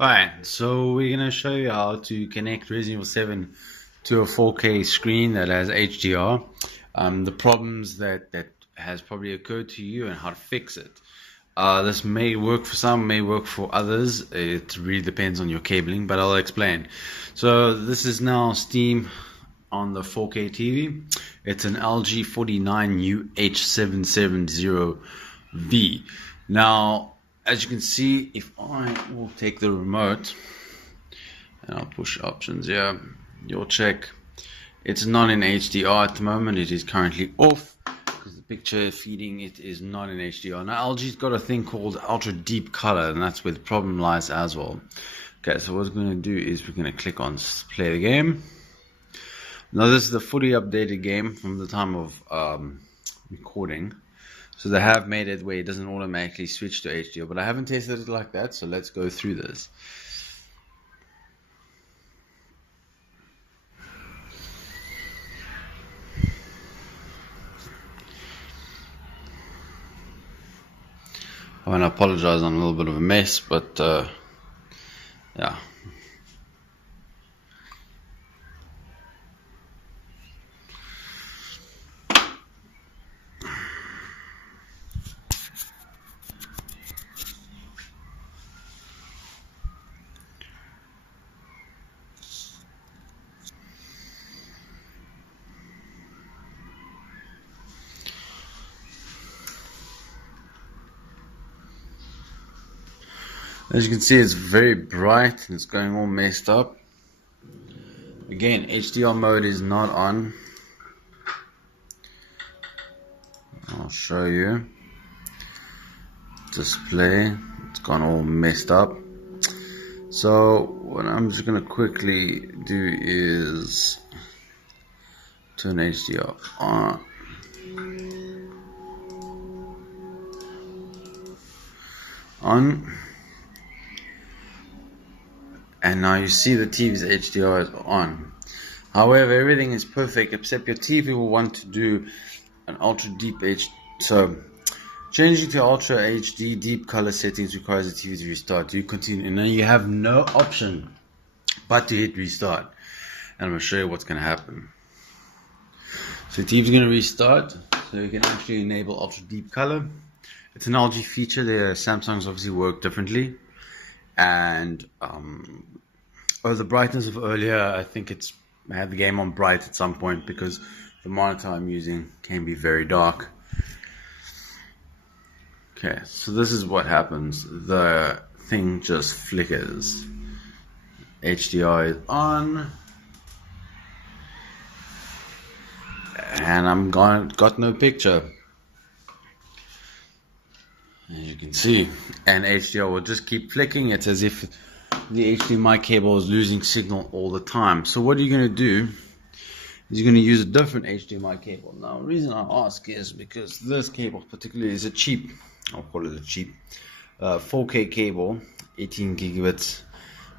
Alright, so we're going to show you how to connect Resident Evil 7 to a 4K screen that has HDR. The problems that has probably occurred to you and how to fix it. This may work for some, may work for others. It really depends on your cabling, but I'll explain. So this is now Steam on the 4K TV. It's an LG 49UH770V. Now, as you can see, if I will take the remote and I'll push options here, you'll check it's not in HDR at the moment. It is currently off because the picture feeding it is not in HDR. Now LG's got a thing called ultra deep color, and that's where the problem lies as well. Okay, so what we're going to do is we're going to click on play the game. Now this is the fully updated game from the time of recording. So they have made it where it doesn't automatically switch to HDR, but I haven't tested it like that, so let's go through this. I want to apologize, I'm a little bit of a mess, but yeah. As you can see, it's very bright and it's going all messed up. Again, HDR mode is not on. I'll show you. Display, it's gone all messed up. So what I'm just going to quickly do is turn HDR on. And now you see the TV's HDR is on. However, everything is perfect except your TV will want to do an ultra deep HD. So changing to ultra HD deep color settings requires the TV to restart. You continue, and then you have no option but to hit restart. And I'm going to show you what's going to happen. So the TV's going to restart, so you can actually enable ultra deep color. It's an LG feature. The Samsungs obviously work differently. And the brightness of earlier, I think I had the game on bright at some point because the monitor I'm using can be very dark. Okay, so this is what happens. The thing just flickers. HDR is on, and I'm got no picture. As you can see, and HDR will just keep flicking. It's as if the HDMI cable is losing signal all the time. So what are you going to do is you're going to use a different HDMI cable. Now the reason I ask is because this cable particularly is a cheap, I'll call it a cheap 4K cable, 18 gigabits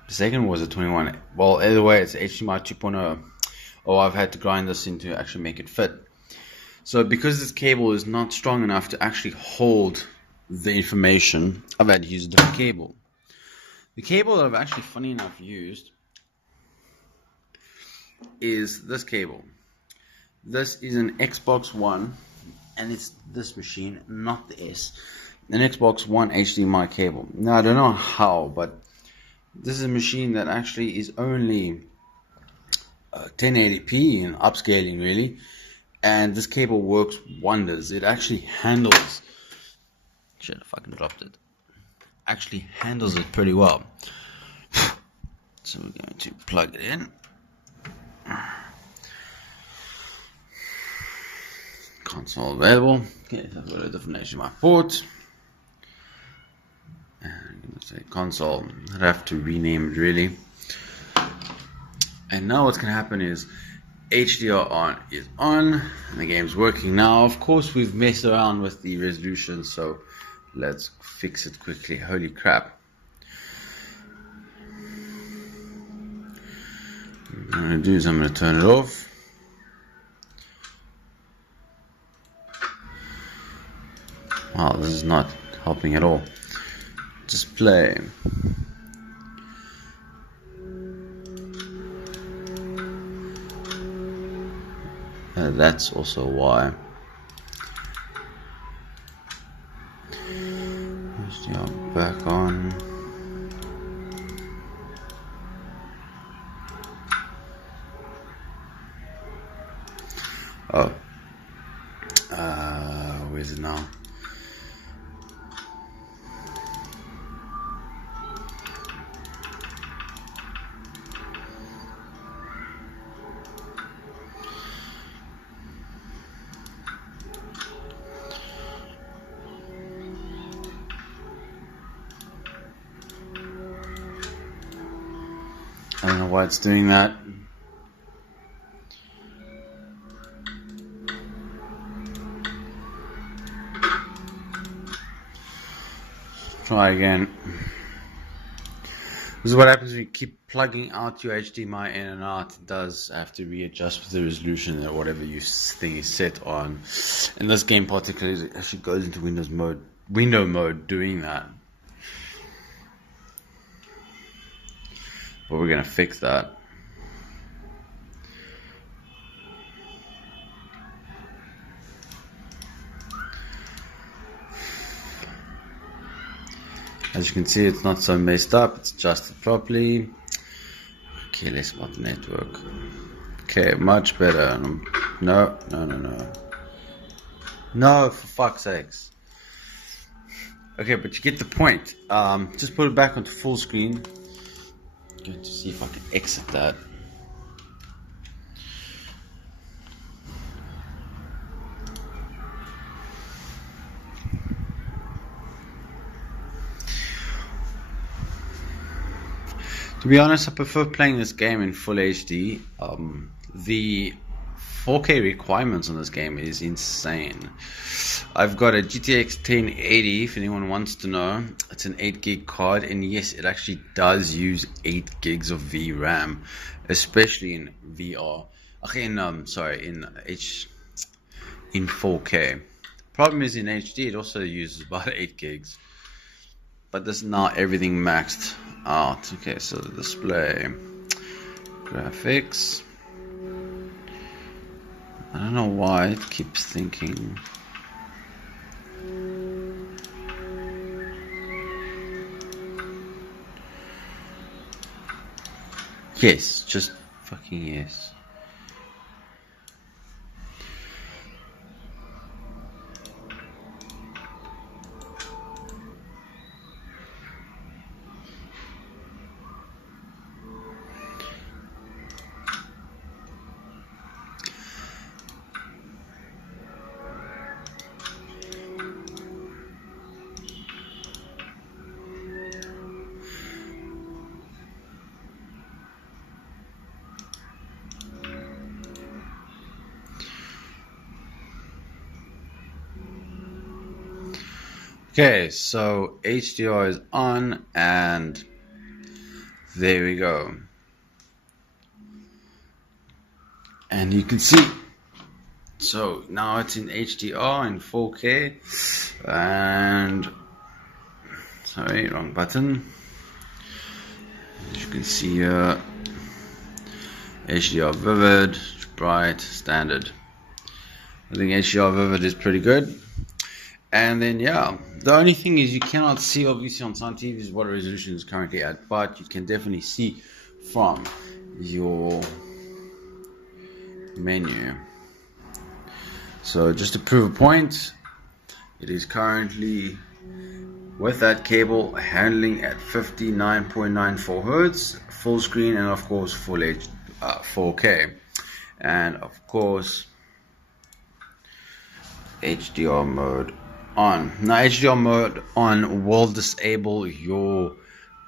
per second. Was it 21? Well, either way, it's HDMI 2.0. Oh, I've had to grind this in to actually make it fit. So because this cable is not strong enough to actually hold the information, I've had to use a different cable. The cable that I've actually, funny enough, used is this cable. This is an Xbox One, and it's this machine, not the S. An Xbox One HDMI cable. Now I don't know how, but this is a machine that actually is only 1080p and upscaling really, and this cable works wonders. It actually handles. Shit, I fucking dropped it. Actually handles it pretty well. So we're going to plug it in. Console available. Okay, so I've got a different HDMI port. And I'm going to say console. I'd have to rename it really. And now what's going to happen is HDR on is on, and the game's working now. Of course, we've messed around with the resolution, so let's fix it quickly. Holy crap. What I'm going to do is I'm going to turn it off. Wow, this is not helping at all. Display. So that's also why. HDR back on. Oh, where's it now? I don't know why it's doing that. Try again. This is what happens when you keep plugging out your HDMI in and out. It does have to readjust with the resolution or whatever you think is set on. In this game particularly, it actually goes into window mode doing that. But we're going to fix that. As you can see, it's not so messed up. It's adjusted properly. Okay, let's mod the network. Okay, much better. No. No, for fuck's sakes. Okay, but you get the point. Just put it back onto full screen. I'm going to see if I can exit that. To be honest, I prefer playing this game in full HD. The 4K requirements on this game is insane. I've got a GTX 1080, if anyone wants to know. It's an 8 gig card, and yes, it actually does use 8 gigs of VRAM, especially in VR. In 4K. Problem is in HD, it also uses about 8 gigs. But this is not everything maxed out. Okay, so the display, graphics. I don't know why it keeps thinking. Yes, just fucking yes. Okay, so HDR is on, and there we go. And you can see, so now it's in HDR in 4K, and sorry, wrong button. As you can see here, HDR vivid, bright, standard. I think HDR vivid is pretty good. And then yeah, the only thing is you cannot see obviously on some TVs what resolution is currently at, but you can definitely see from your menu. So just to prove a point, it is currently with that cable handling at 59.94 Hertz, full screen, and of course full 4K, and of course HDR mode on. Now HDR mode on will disable your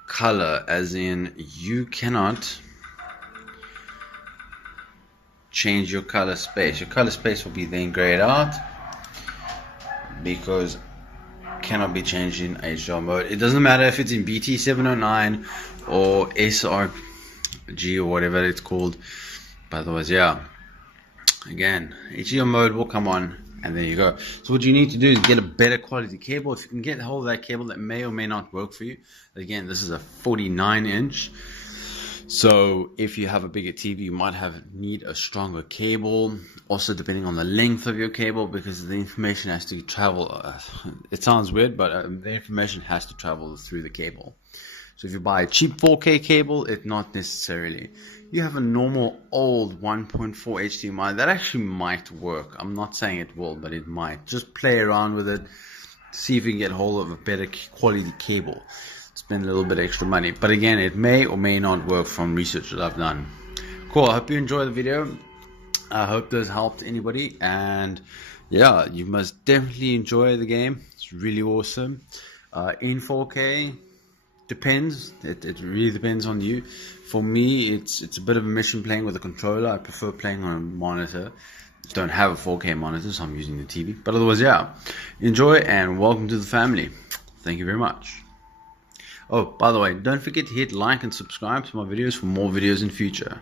color, as in you cannot change your color space. Your color space will be then grayed out because it cannot be changed in HDR mode. It doesn't matter if it's in BT 709 or sRGB or whatever it's called, but otherwise yeah, again HDR mode will come on. And there you go. So what you need to do is get a better quality cable. If you can get hold of that cable, that may or may not work for you. Again, this is a 49 inch. So if you have a bigger TV, you might need a stronger cable. Also, depending on the length of your cable, because the information has to travel. It sounds weird, but the information has to travel through the cable. So if you buy a cheap 4K cable, it not necessarily. You have a normal old 1.4 HDMI that actually might work. I'm not saying it will, but it might. Just play around with it, see if you can get hold of a better quality cable. Spend a little bit extra money, but again, it may or may not work from research that I've done. Cool. I hope you enjoyed the video. I hope this helped anybody, and yeah, you must definitely enjoy the game. It's really awesome. In 4K, depends. It really depends on you. For me, it's a bit of a mission playing with a controller. I prefer playing on a monitor. Just don't have a 4K monitor, so I'm using the TV. But otherwise, yeah, enjoy and welcome to the family. Thank you very much. Oh, by the way, don't forget to hit like and subscribe to my videos for more videos in future.